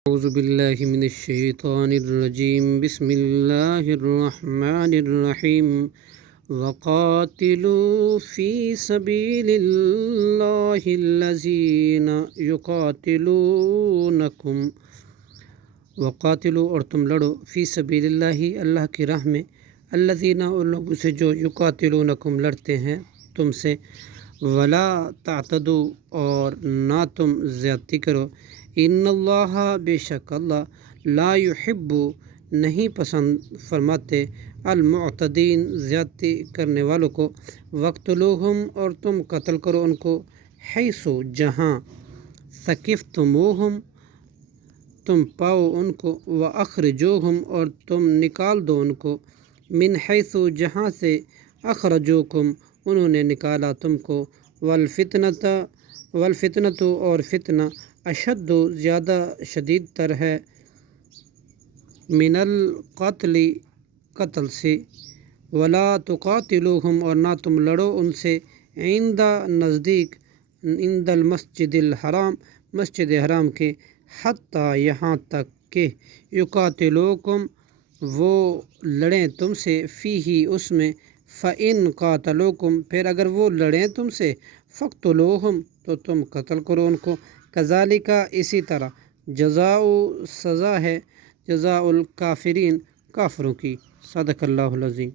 أعوذ بالله من الشيطان الرجيم بسم الله الرحمن الرحيم وقاتلوا في سبيل الله الذين يقاتلونكم وقاتلوا اور تم لڑو فی سبیل اللہ اللہ کی راہ میں الذین ان لوگوں سے جو یقاتلونکم لڑتے ہیں تم سے ولا تعتدوا اور نہ تم زیادتی کرو ان اللہ بے شک اللہ لا یحب نہیں پسند فرماتے المعتدین زیادتی کرنے والوں کو وقتلوہم اور تم قتل کرو ان کو حیث جہاں ثقفتموہم تم پاؤ ان کو وَأَخْرِجُوهُمْ اور تم نکال دو ان کو من حیث جہاں سے اخرجوکم انہوں نے نکالا تم کو والفتنۃ اور فتنہ اشد زیادہ شدید تر ہے من القتل قتل سے ولا تقاتلوہم اور نہ تم لڑو ان سے عند نزدیک عند المسجد الحرام مسجد حرام کے حتیٰ یہاں تک کہ یقاتلوکم وہ لڑیں تم سے فیہ اس میں فَإِن قاتلوکم پھر اگر وہ لڑیں تم سے فَاقْتُلُوهُمْ تو تم قتل کرو ان کو کذالک اسی طرح جزاء سزا ہے جزاء الکافرین کافروں کی صدق اللہ العظیم۔